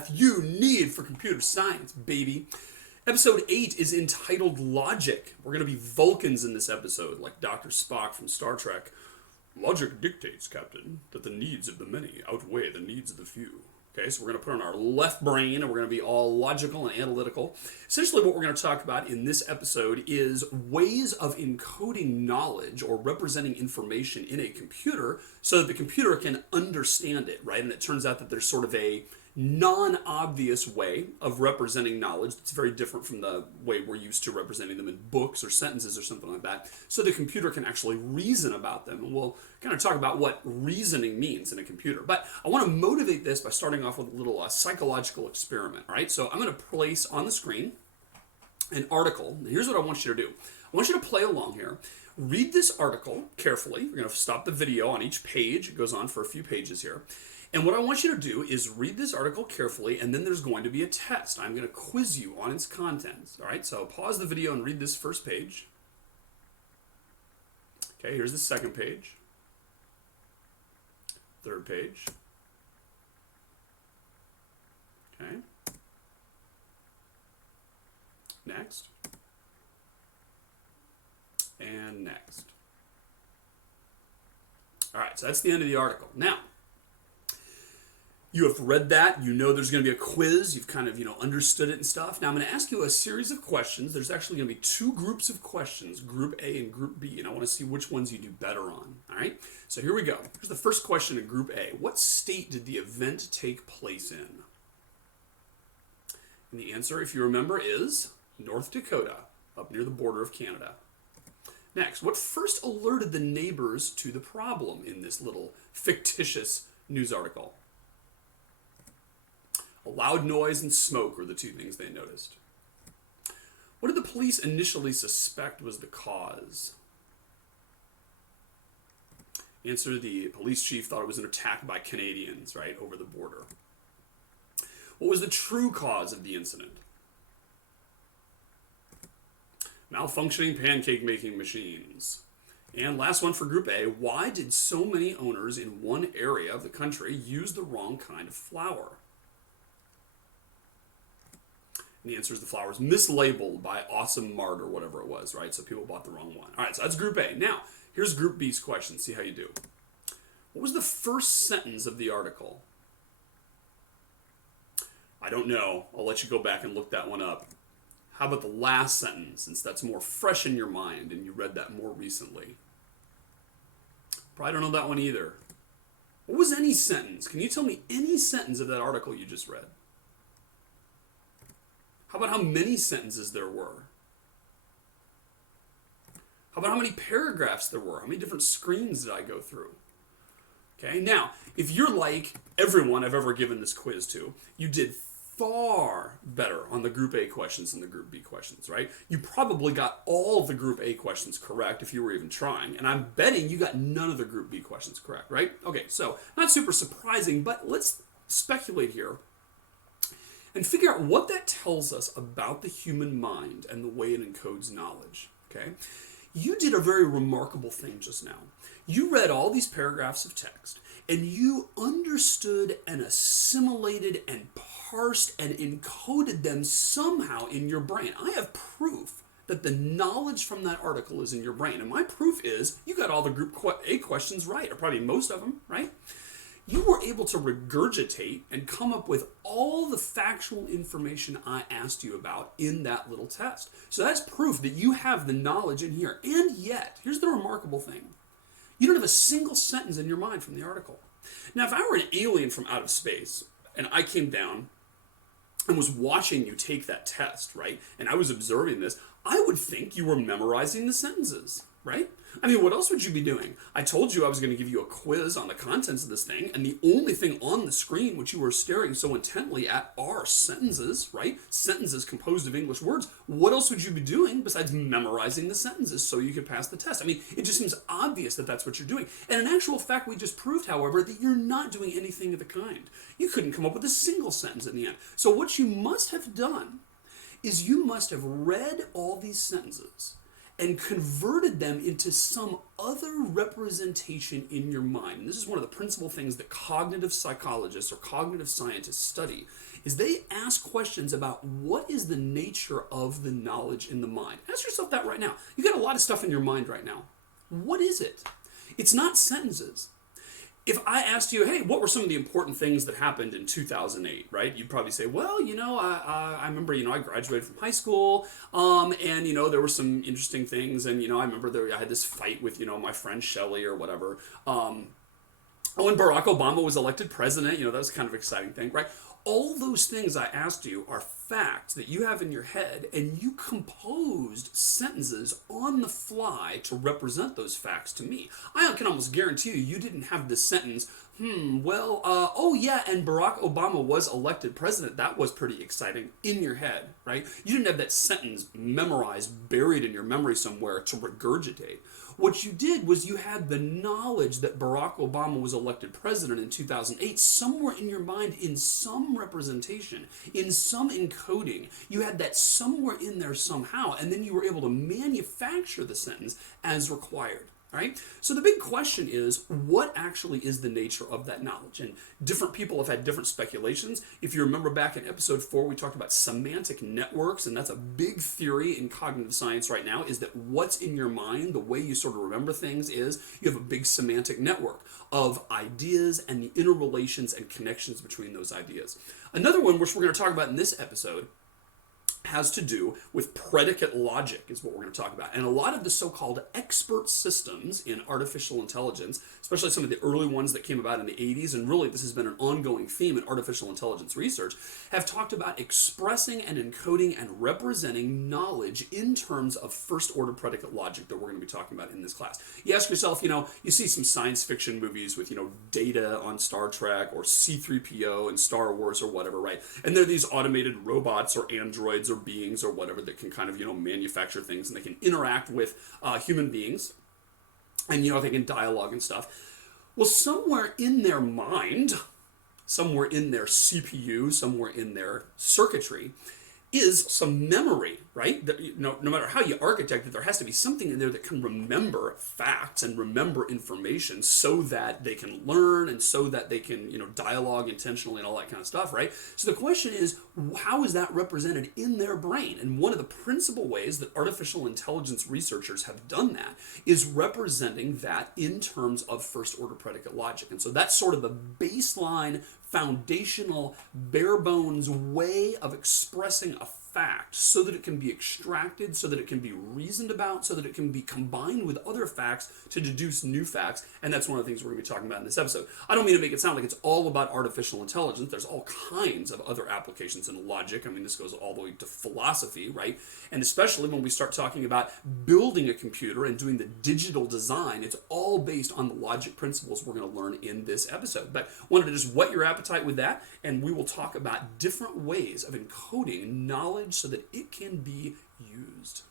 math you need for computer science, baby. Episode 8 is entitled Logic. We're going to be Vulcans in this episode, like Dr. Spock from Star Trek. Logic dictates, Captain, that the needs of the many outweigh the needs of the few. Okay, so we're going to put on our left brain and we're going to be all logical and analytical. Essentially what we're going to talk about in this episode is ways of encoding knowledge or representing information in a computer so that the computer can understand it, right? And it turns out that there's sort of a non-obvious way of representing knowledge that's very different from the way we're used to representing them in books or sentences or something like that, so the computer can actually reason about them. And we'll kind of talk about what reasoning means in a computer. But I want to motivate this by starting off with a little psychological experiment, right? So I'm going to place on the screen an article. Here's what I want you to do. I want you to play along here. Read this article carefully. We're going to stop the video on each page. It goes on for a few pages here. And what I want you to do is read this article carefully, and then there's going to be a test. I'm going to quiz you on its contents. All right, so pause the video and read this first page. Okay, here's the second page. Third page. Okay. Next. And next. All right, so that's the end of the article. Now, you have read that, you know there's going to be a quiz, you've kind of, understood it and stuff. Now I'm going to ask you a series of questions. There's actually going to be two groups of questions, Group A and Group B, and I want to see which ones you do better on, all right? So here we go. Here's the first question in Group A. What state did the event take place in? And the answer, if you remember, is North Dakota, up near the border of Canada. Next, what first alerted the neighbors to the problem in this little fictitious news article? A loud noise and smoke were the two things they noticed. What did the police initially suspect was the cause? Answer, the police chief thought it was an attack by Canadians, right, over the border. What was the true cause of the incident? Malfunctioning pancake-making machines. And last one for Group A, why did so many owners in one area of the country use the wrong kind of flour? And the answer is the flour was mislabeled by Awesome Mart or whatever it was, right? So people bought the wrong one. All right, so that's Group A. Now, here's Group B's question. See how you do. What was the first sentence of the article? I don't know. I'll let you go back and look that one up. How about the last sentence, since that's more fresh in your mind and you read that more recently? Probably don't know that one either. What was any sentence? Can you tell me any sentence of that article you just read? How about how many sentences there were? How about how many paragraphs there were? How many different screens did I go through? Okay, now, if you're like everyone I've ever given this quiz to, you did far better on the Group A questions than the Group B questions, right? You probably got all the Group A questions correct if you were even trying, and I'm betting you got none of the Group B questions correct, right? Okay, so not super surprising, but let's speculate here and figure out what that tells us about the human mind and the way it encodes knowledge, okay? You did a very remarkable thing just now. You read all these paragraphs of text, and you understood and assimilated and parsed and encoded them somehow in your brain. I have proof that the knowledge from that article is in your brain, and my proof is you got all the Group A questions right, or probably most of them, right? You were able to regurgitate and come up with all the factual information I asked you about in that little test. So that's proof that you have the knowledge in here. And yet, here's the remarkable thing. You don't have a single sentence in your mind from the article. Now, if I were an alien from out of space, and I came down and was watching you take that test, right, and I was observing this, I would think you were memorizing the sentences, right? I mean, what else would you be doing? I told you I was going to give you a quiz on the contents of this thing, and the only thing on the screen which you were staring so intently at are sentences, right? Sentences composed of English words. What else would you be doing besides memorizing the sentences so you could pass the test? I mean, it just seems obvious that that's what you're doing. And in actual fact, we just proved, however, that you're not doing anything of the kind. You couldn't come up with a single sentence in the end. So what you must have done is you must have read all these sentences and converted them into some other representation in your mind. And this is one of the principal things that cognitive psychologists or cognitive scientists study, is they ask questions about what is the nature of the knowledge in the mind. Ask yourself that right now. You got a lot of stuff in your mind right now. What is it? It's not sentences. If I asked you, hey, what were some of the important things that happened in 2008, right? You'd probably say, well, I remember, I graduated from high school, and, there were some interesting things, and, I remember I had this fight with, my friend Shelley or whatever. When Barack Obama was elected president, that was kind of an exciting thing, right? All those things I asked you are facts that you have in your head, and you composed sentences on the fly to represent those facts to me. I can almost guarantee you didn't have this sentence, and Barack Obama was elected president. That was pretty exciting in your head, right? You didn't have that sentence memorized, buried in your memory somewhere to regurgitate. What you did was you had the knowledge that Barack Obama was elected president in 2008 somewhere in your mind, in some representation, in some encoding. You had that somewhere in there somehow, and then you were able to manufacture the sentence as required. Right? So the big question is, what actually is the nature of that knowledge? And different people have had different speculations. If you remember back in episode 4, we talked about semantic networks, and that's a big theory in cognitive science right now, is that what's in your mind, the way you sort of remember things, is you have a big semantic network of ideas and the interrelations and connections between those ideas. Another one, which we're going to talk about in this episode, has to do with predicate logic, is what we're going to talk about. And a lot of the so-called expert systems in artificial intelligence, especially some of the early ones that came about in the 80s, and really this has been an ongoing theme in artificial intelligence research, have talked about expressing and encoding and representing knowledge in terms of first-order predicate logic that we're going to be talking about in this class. You ask yourself, you see some science fiction movies with, Data on Star Trek or C-3PO in Star Wars or whatever, right? And they're these automated robots or androids or beings or whatever that can kind of, manufacture things, and they can interact with human beings, and, they can dialogue and stuff. Well, somewhere in their mind, somewhere in their CPU, somewhere in their circuitry, is some memory, right? That, no matter how you architect it, there has to be something in there that can remember facts and remember information so that they can learn and so that they can, dialogue intentionally and all that kind of stuff, right? So the question is, how is that represented in their brain? And one of the principal ways that artificial intelligence researchers have done that is representing that in terms of first-order predicate logic. And so that's sort of the baseline, foundational, bare bones way of expressing a fact so that it can be extracted, so that it can be reasoned about, so that it can be combined with other facts to deduce new facts. And that's one of the things we're going to be talking about in this episode. I don't mean to make it sound like it's all about artificial intelligence. There's all kinds of other applications in logic. I mean, this goes all the way to philosophy, right? And especially when we start talking about building a computer and doing the digital design, it's all based on the logic principles we're going to learn in this episode. But wanted to just whet your appetite with that, and we will talk about different ways of encoding knowledge so that it can be used.